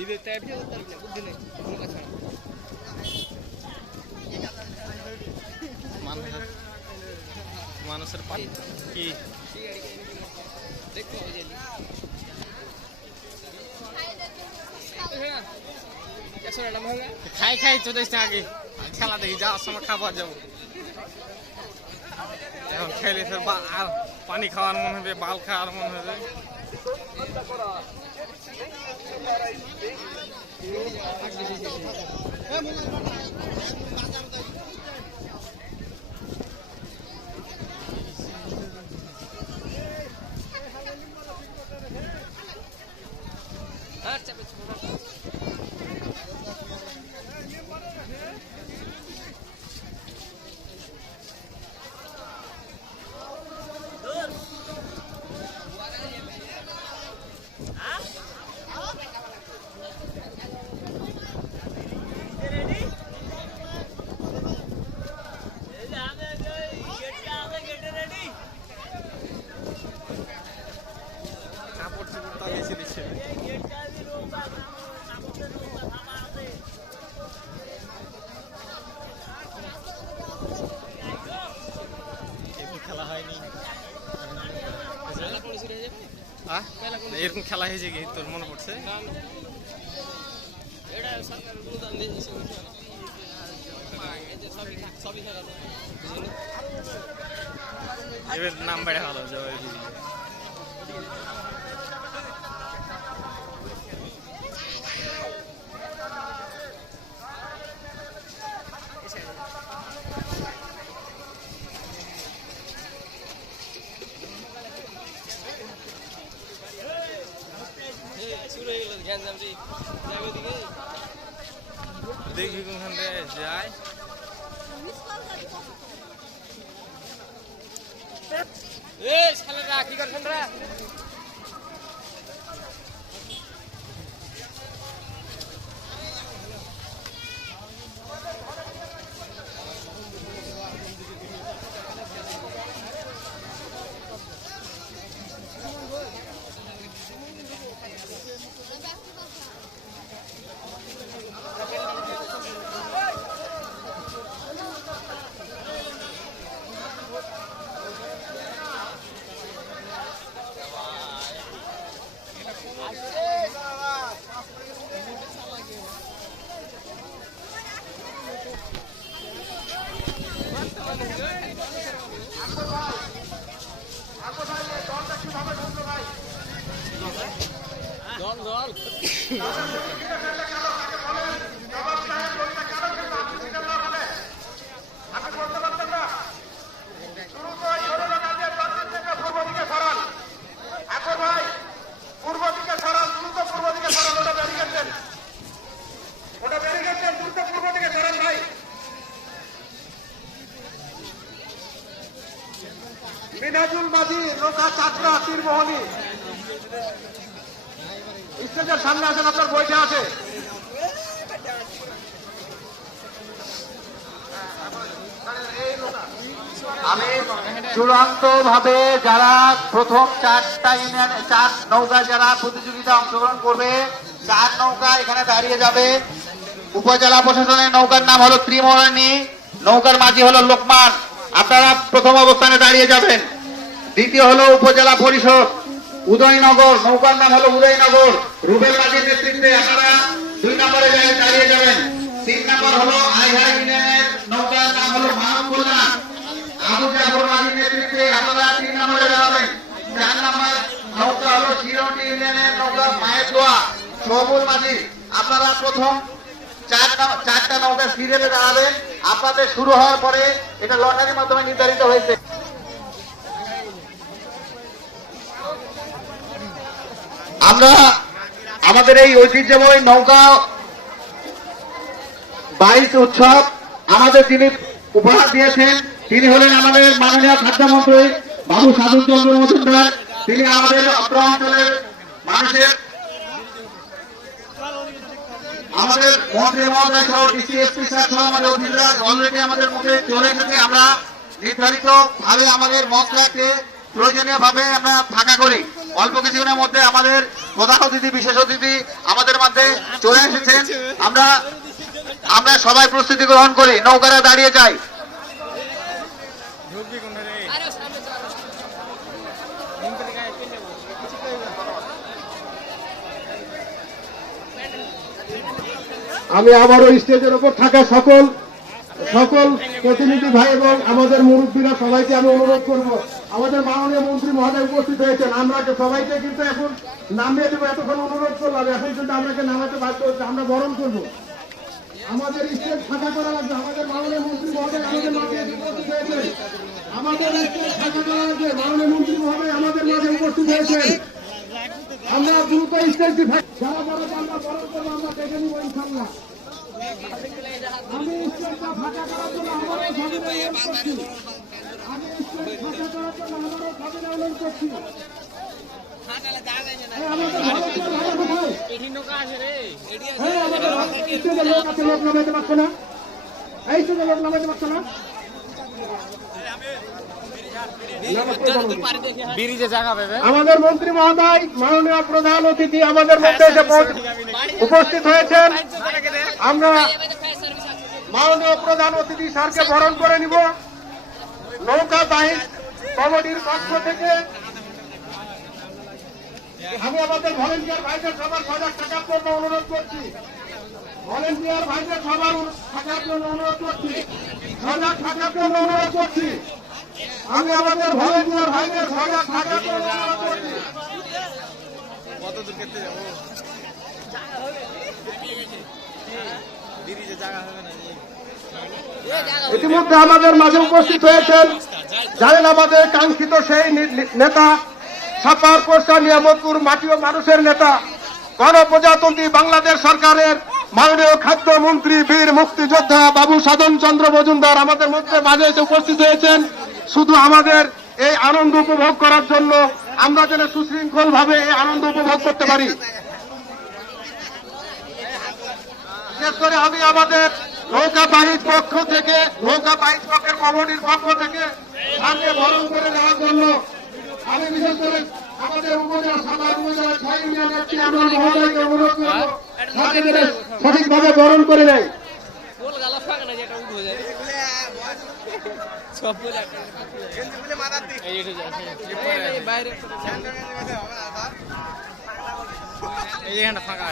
ঈদের টাইপে উত্তর দিলে বুদ্ধি নেই কোনো কথা না মানুষের কি দেখো খাই খাই চলে এসছে আগে খেলা দেখি যাওয়ার সময় খাবার যাবো এখন খেলে ফের পানি খাওয়ার মনে হবে বাল খাওয়ার মনে হবে এরকম খেলা হয়েছে কি তোর মনে পড়ছে এবার নাম বেড়ে ভালো যাবে দেখবি কোনখান থেকে যায় কি করছেন রা মিনাজুল মাঝি নৌকা চাকরা তীরমোহনী স্টেজের সামনে আসেন আপনার বইটা আছে আমি চূড়ান্ত ভাবে যারা প্রথম চারটা ইউনিয়ন 4 নৌকা যারা প্রতিযোগিতা অংশগ্রহণ করবে 4 নৌকা এখানে দাঁড়িয়ে যাবে উপজেলা প্রশাসনের নৌকার নাম হলো ত্রিমোহনী নৌকার মাঝি হলো লোকমান আপনারা প্রথম অবস্থানে দাঁড়িয়ে যাবেন দ্বিতীয় হলো উপজেলা পরিষদ উদয়নগর নৌকার নাম হলো উদয়নগর রুবেল মাঝির নেতৃত্বে আপনারা 2 নম্বরে দাঁড়িয়ে যাবেন 3 নম্বর হলো আইহার ইউনিয়নের নৌকার নাম হলো মাহমুদুল্লাহ আবু জাফর মাঝির নেতৃত্বে আপনারা 3 নম্বরে দাঁড়াবেন 4 নম্বর নৌকা হলো শিরোটি ইউনিয়নের সবুল মাঝি, আপনারা প্রথম চারটা নৌকা সিরিয়ালে দাঁড়াবেন। আপনাদের শুরু হওয়ার পরে এটা লটারির মাধ্যমে নির্ধারিত হয়েছে। আমরা আমাদের এই ঐতিহ্যময় নৌকা বাইশ উৎসব আমাদের যিনি উপহার দিয়েছেন তিনি হলেন আমাদের মাননীয় খাদ্যমন্ত্রী বাবু সাধন চন্দ্র মজুমদার। তিনি আমাদের অত্র অঞ্চলের মানুষের আমাদের মন্ত্রী মহোদয় সহ ডিসিএসপি স্যার সহ আমাদের অফিসার অলরেডি আমাদের মধ্যে চলে এসেছে। আমরা নির্ধারিত ভাবে আমাদের মশলাকে প্রয়োজনীয় ভাবে আমরা ফাঁকা করি। অল্প কিছুদিনের মধ্যে আমাদের প্রধান অতিথি বিশেষ অতিথি আমাদের মধ্যে চলে এসেছেন। আমরা সবাই প্রস্তুতি গ্রহণ করি, নৌকারা দাঁড়িয়ে যাই। আমি আবারও স্টেজের উপর থাকা সকল প্রতিনিধি ভাই এবং আমাদের মুরব্বীরা সবাইকে আমি অনুরোধ করব, আমাদের মাননীয় মন্ত্রী মহোদয় উপস্থিত হয়েছেন, আমরা সবাইকে কিন্তু এখন নামিয়ে দেবো। এতক্ষণ অনুরোধ করলাম, এখন কিন্তু আপনাকে নামাতে বাধ্য হচ্ছে। আমরা বরণ করবো, আমাদের স্টেজ ফাঁকা করা লাগবে। আমাদের মাননীয় মন্ত্রী মহোদয় আমাদের মাঝে উপস্থিত হয়েছেন, আমাদের স্টেজ ফাঁকা করা লাগবে। মাননীয় মন্ত্রী মহোদয় আমাদের মাঝে উপস্থিত হয়েছেন। আমরা দ্রুত স্টেজটি যারা বড় আমরা বরণ করবো, আমরা দেখে নিব ইনশাল্লাহ। আমি স্টেজটা ফাঁকা করার জন্য আমারও সবিনয় অনুরোধ করছি। আমি স্টেজ ফাঁকা করার জন্য আমারও সবিনয় অনুরোধ করছি। আমাদের ভারতীয় ভাড়া কোথায়? হ্যাঁ, আমাদের স্টেজে লোক আছে, লোক নামাইতে পারছে না। এই স্টেজে লোক নামাইতে পারছে না। আমাদের মন্ত্রী মহোদয় মাননীয় প্রধান অতিথি আমাদের মধ্যে এসে উপস্থিত হয়েছেন। আমরা মাননীয় প্রধান অতিথি স্যারকে বরণ করে নিব। নৌকা বাহিনী কমিটির পক্ষ থেকে আমি আমাদের ভলেন্টিয়ার ভাইদের সবার সজাগ থাকার জন্য অনুরোধ করছি। ভলেন্টিয়ার ভাইদের সবার থাকার জন্য অনুরোধ করছি, সজাগ থাকার জন্য অনুরোধ করছি। আমি আমাদের ভলেন্টিয়ার ভাইদের সজাগ থাকার জন্য অনুরোধ করছি। কত দূর কেটে যাবো? ইতিমধ্যে আমাদের মাঝে উপস্থিত হয়েছেন, জানেন আমাদের কাঙ্ক্ষিত সেই নেতা, সাপার কোস্টা নিয়ামতপুর মাটি ও মানুষের নেতা, গণপ্রজাতন্ত্রী বাংলাদেশ সরকারের মাননীয় খাদ্যমন্ত্রী বীর মুক্তিযোদ্ধা বাবু সাধন চন্দ্র মজুমদার আমাদের মধ্যে মাঝে এসে উপস্থিত হয়েছেন। শুধু আমাদের এই আনন্দ উপভোগ করার জন্য, আমরা যেন সুশৃঙ্খল ভাবে এই আনন্দ উপভোগ করতে পারি। বিশেষ করে আমি আমাদের নৌকা বাহিনীর পক্ষ থেকে, নৌকা বাহিনী পক্ষের কমিটির পক্ষ থেকে সামনে বরণ করে নেওয়ার জন্য আমি বিশেষ করে আমাদের উপজেলা সাভার উপজেলা 6 ইউনিয়নের চেয়ারম্যান মহোদয়কে অনুরোধ করব সঠিকভাবে বরণ করে নেয়। এইখানটা ফাঁকা